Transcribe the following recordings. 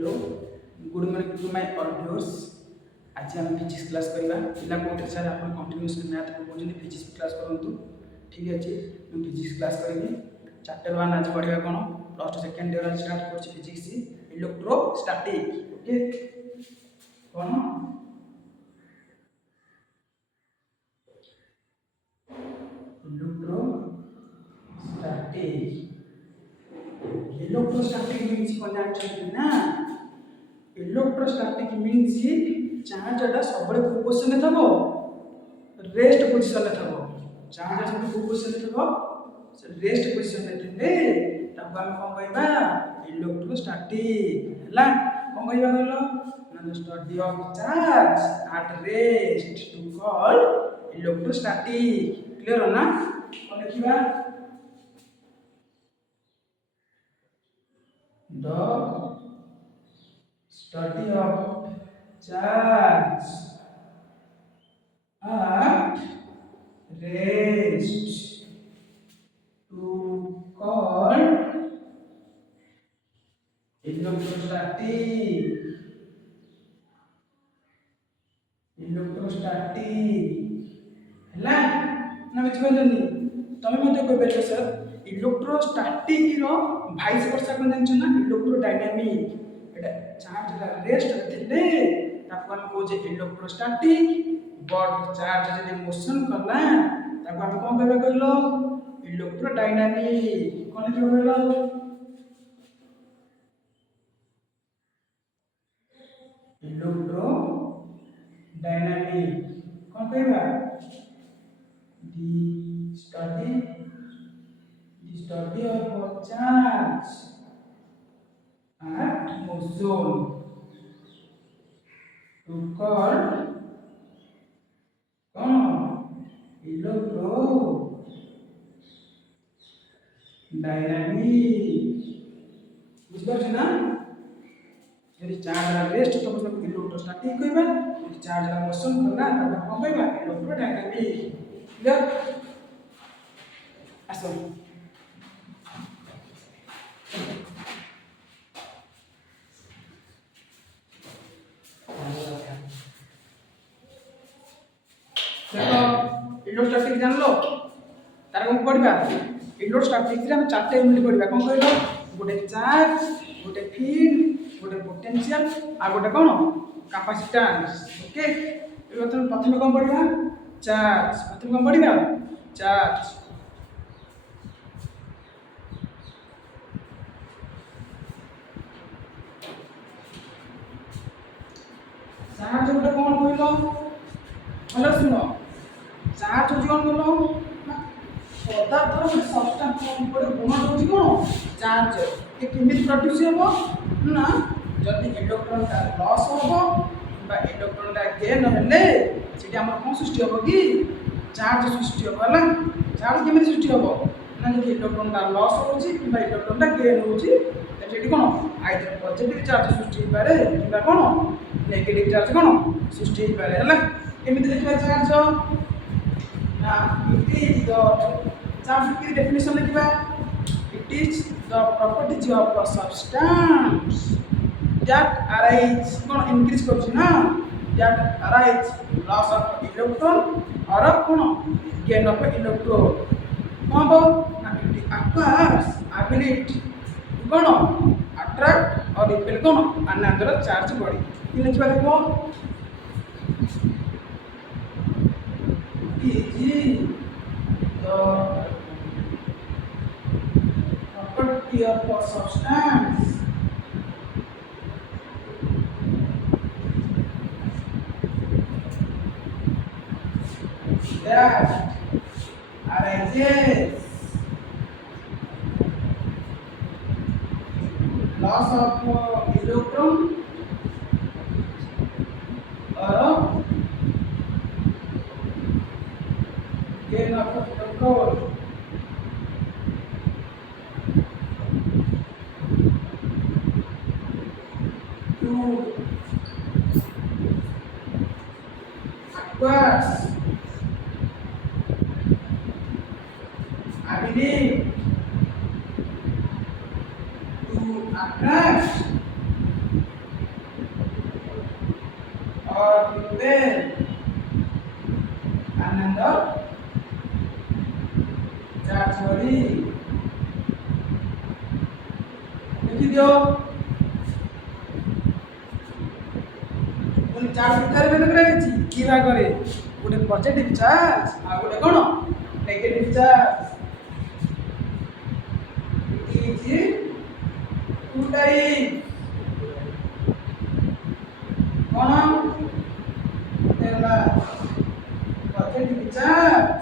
Hello good morning to my all viewers. आज आम physics class करवा पिला कहते सर आप कंटिन्यूस मैथ पढ़ुं फिजिक्स क्लास करूँ ठीक अच्छे मुझे फिजिक्स क्लास करी चैप्टर 1 आज पढ़ा कौन plus two second year start कर फिजिक्स इलेक्ट्रोस्टैटिक ओके कौन इलेक्ट्रोस्टैटिक मीन्स कौन जानते ना इलेक्ट्रोस्टैटिक मीन्स चार्जटा सब पोजिशन में थो रेस्ट पोजिशन में थो चार्ज सब पोजिशन में थो रेस्ट पोजिशन में थे आम कौन कहवा इलेक्ट्रोस्टैटिक है कौन कहवा कहल study of charge at rest to call electrostatic clear हो ना कौन लिखा the study of charge at rest to call electrostatic है ना बुझिपारे तुम मत कह सर इलेक्ट्रोस्टैटिक रो भाइस वर्षा कौन जानछ ना इलेक्ट्रोडायनामिक एटा चार्ज रेस्ट थे ताको हम कहजे इलेक्ट्रोस्टैटिक बट चार्ज जदि मोशन करला ताको हम कोन कहबे कहलो इलेक्ट्रोडायनामिक कोन कहबे इलेक्ट्रोडायनामिक कोन कहबा the study of charge at motion to call electrodynamic बुझिपारे ना यदि चार्ज रेस्ट तो मतलब इलेक्ट्रोस्टैटिक कहबा यदि चार्ज मोशन करला तब हम कहबा इलेक्ट्रोडायनामिक क्लियर आसो देखो इलेक्ट्रोस्टैटिक जान लो तार को पढ़बा इलेक्ट्रोस्टैटिक रे हम चारटे यूनिट पढ़बा कोन कहलो गोटे चार्ज गोटे फील्ड गोटे पोटेंशियल आ गोटे कोन कैपेसिटेंस ओके प्रथम कोन पढ़बा चार्ज प्रथम कोन पढ़बा चार्ज चार्ज गोटे कोन कहलो भलो सुन चार्ज हो कौन बोलो पदार्थ सब्सटेंस ऊपर गुण होची कोन चार्ज के केमिति प्रोड्यूस हेबो ना जदि इलेक्ट्रॉन का लॉस होबो बा इलेक्ट्रॉन का गेन हेले सेठी हमर कोन सृष्टि होबो कि चार्ज सृष्टि होबो हला चार्ज केमिति सृष्टि होबो ना जदि इलेक्ट्रॉन का लॉस होची बा इलेक्ट्रॉन का गेन होची सेठी कोन आइदर पॉजिटिव चार्ज सृष्टि पारे किबा कोन नेगेटिव चार्ज कोन सृष्टि पारे हला केमिति लिखा चार्ज ना इट इज द चार्ज की डेफिनेशन लिखा it is the properties of a substance that arise कोन इंक्रीज करछ ना that arise loss of electron और कोन गेन ऑफ इलेक्ट्रॉन कोन बो ना इट एक्वायर्स एबिलिटी कोन अट्रैक्ट और रिपेल कोन अनदर चार्ज बॉडी इन लिखा देखो is the property of a substance that arises loss of electron or gain of control to acquire ability to attract total ଆନନ୍ଦ ଚାର୍ଜ ଭଳି লিখিদিও চার্জ ভিতরে বের করে রেখেছি কি ভাগরে গোটে পজিটিভ চার্জ আর গোটে কোন negative charge easy to type কোন তেলা পজিটিভ চার্জ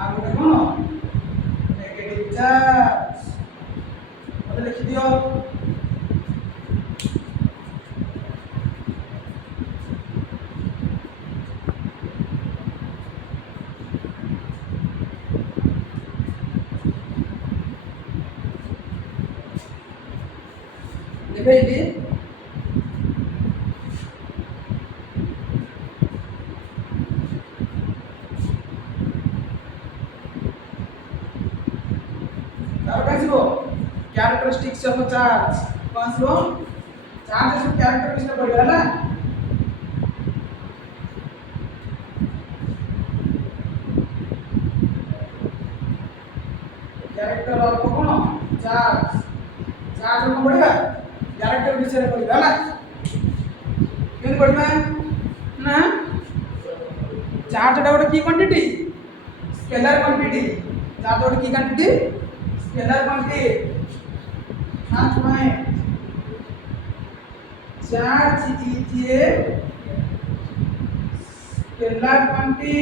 আর গোটে কোন নেগেটিভ চার্জ বলে লিখি দিও লিখেইলি তারপরে আসিব characteristics of a charge कौन सी चार्ज सब कैरेक्टरिस्टिक्स में पड़ेगा ना कैरेक्टर ऑफ कौन चार्ज चार्ज में पड़ेगा कैरेक्टर विषय में पड़ेगा ना क्यों पड़ेगा ना चार्ज डाउट की quantity scalar quantity charge doubt की quantity scalar quantity First point, charge is a scalar quantity.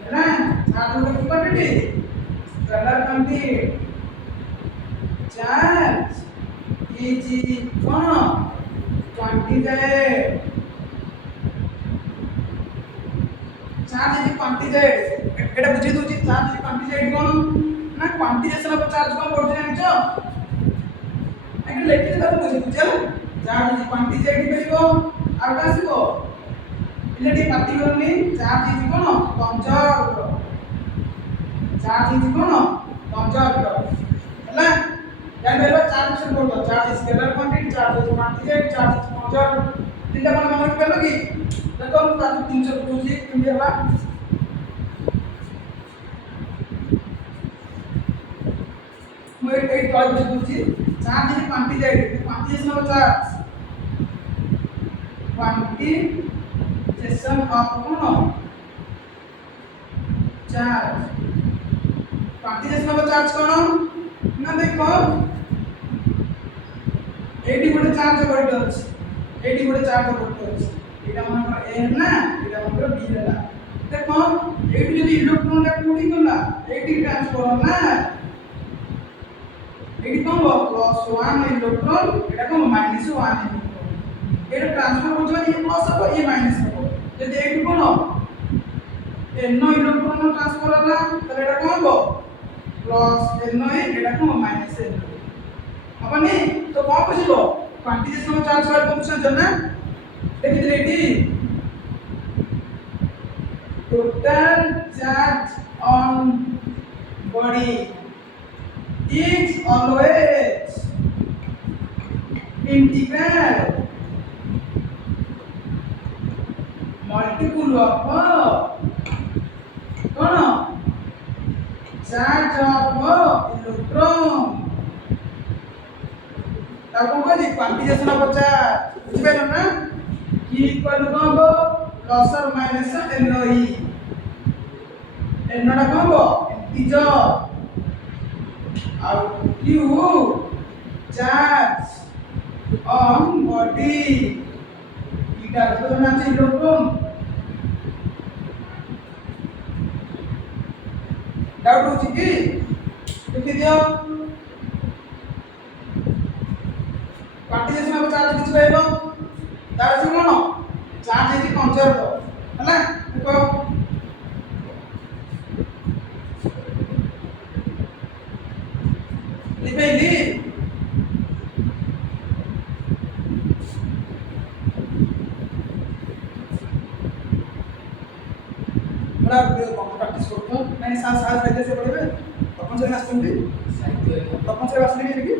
है ना? charge की quantity, scalar quantity. Charge is कौन? quantized. Charge is quantized. এটা বুঝিয়ে দউছি charge is quantized কোন? ना क्वांटिजेशन ऑफ चार्ज को पढ़ते जानिछो एके लेखि देबो बुझि बुझल चार्ज इज क्वांटिजेड करिवो आ कासिबो इलेक्ट्रिक पार्टिकल नि चार्ज इज कोन कंजर्व चार्ज इज कोन कंजर्व हला जान बेलो चार्ज से बोलो charge is scalar quantity charge is quantized charge is conserve तीनटा मन मन पेलो की देखो ता 300 पूछी तुम देबा एक टॉय बुझे बुझी charge is quantized quantization of charge quantization of कोन चार्ज क्वांटिजेशन ऑफ चार्ज कोन ना देखो एडी गोटे चार्ज करते अछि एडी गोटे चार्ज करते अछि एटा मन ए ना एटा मन बी होला देखो एडी यदि इलेक्ट्रॉन टा कोडी गला एडी ट्रांसफर ना एटी कौन प्लस 1 इलेक्ट्रॉन एटा कौन माइनस 1 इलेक्ट्रॉन एटा ट्रांसफर हो जाए ये प्लस हो ये माइनस हो यदि एटी कौन n इलेक्ट्रॉन ट्रांसफर होला तो एटा कौन हो प्लस n एटा कौन माइनस n अपने तो कौन बुझिलो क्वांटिजेशन ऑफ चार्ज वाला फंक्शन जना देखि ready total charge on body is always integral multiple of कौन charge of electron तब कौन कहली क्वांटिजेशन ऑफ चार्ज बुझिबेलो ना कि इक्वल टू कौन हो प्लस और माइनस NE n टा कौन हो इंटीजर और Q charge on body এটা তো না আছে ইলেকট্রন डाउट होची की लिखि दियो क्वांटिजेशन ऑफ चार्ज किछ कहलो तार से कोन चार्ज इज कंजर्व हला देखो लिखैली बड़ा प्रैक्टिस करतो नहीं साथ साथ रहते से पढ़ेबे अपन से आसुंदी अपन से आसली कि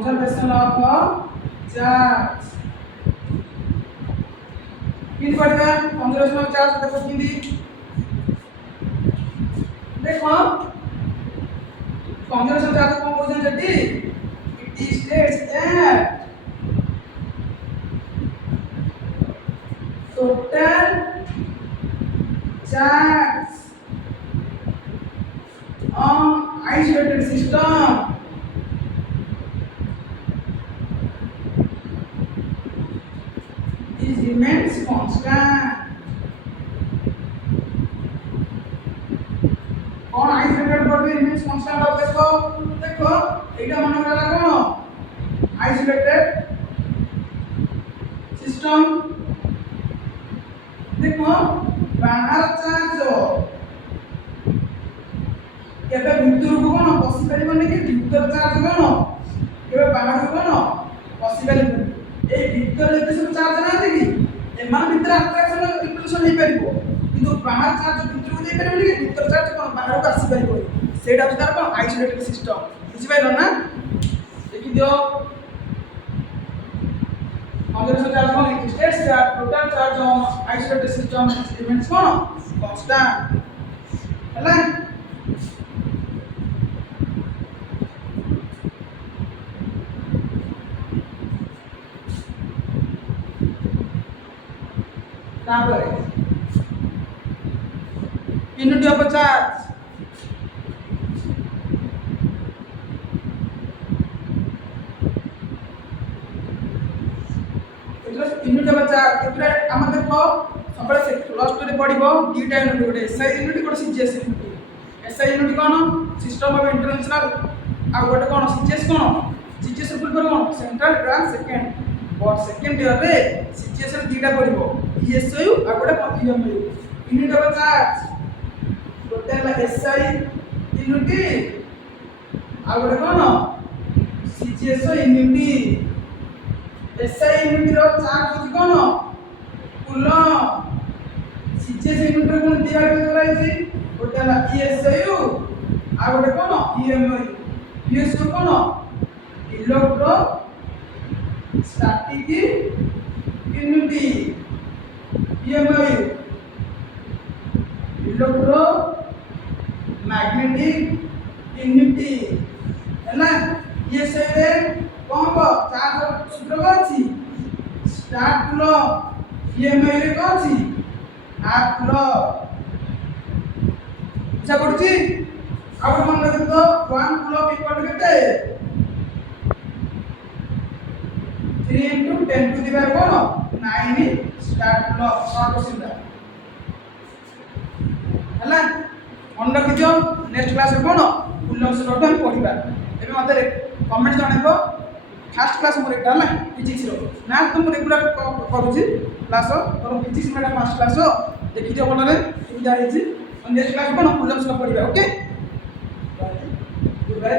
conservation of charge किन पढ़ेगा conservation of charge देखो किंदी देखो conservation charge कौन बोलते हैं जल्दी it states that total charge on isolated system is remains constant. कौन isolated बॉडी remains constant अब देखो देखो एटा मन गला कौन isolated system देखो बाहर चार्ज केबे भितर को कोन पसि परिबने कि भितर चार्ज कोन केबे बाहर कोन पसि परिबने ए भितर जति सब चार्ज ना देखि एमान भितर अट्रैक्शन रिपल्शन हे परिबो किंतु बाहर चार्ज भितर को दे परिबने कि भितर चार्ज कोन बाहर को आसी परिबो सेटा होता कोन आइसोलेटेड सिस्टम बुझि पाइलो ना देखि दियो conservation charge on states that total charge on isolated system remains constant ହେଲା तापर unit of charge unit of charge केतरे हम देखो सबले से प्लस 2 रे पडिबो दुटा यूनिट गोटे एसआई यूनिट गोटे सीजीएस यूनिट एसआई यूनिट कोन सिस्टम ऑफ इंटरनेशनल आ गोटे कोन सीजीएस कोन सीजीएस फुल फॉर्म कोन सेंट्रल ब्रांच सेकंड और सेकंड ईयर रे सीजीएस रे दुटा पडिबो ईएसयू आ गोटे EMU unit of charge total SI unit आ गोटे कोन सीजीएस यूनिट एसआई यूनिट रो चार्ज होची कोन कूलम सीजीएस यूनिट रो कोन दिया कराई छी टोटल ईएसयू आ गोटे कोन ईएमयू ईएसयू कोन electro static unit EMU electro magnetic unit हैला ईएसयू रे कौन को चार्ज सूत्र को अछि स्टार्ट लो ईएमआई रे को अछि हाफ लो इच्छा पड़छि अब मन लगे तो 1 किलो इक्वल केते 3 into 10 to the power कोन 9 स्टार्ट लो शॉर्ट सिंदा हला मन लगे जो नेक्स्ट क्लास रे कोन कुलम से हम पढिबा एबे मते कमेंट जणाइबो फास्ट क्लास मोर एटा ना फिजिक्स रो मैथ तो मोर रेगुलर करूची क्लास और फिजिक्स मेटा फास्ट क्लास देखि जे बोलले तुम जाई छी नेक्स्ट क्लास कोन कुलम से पढिबा ओके बाय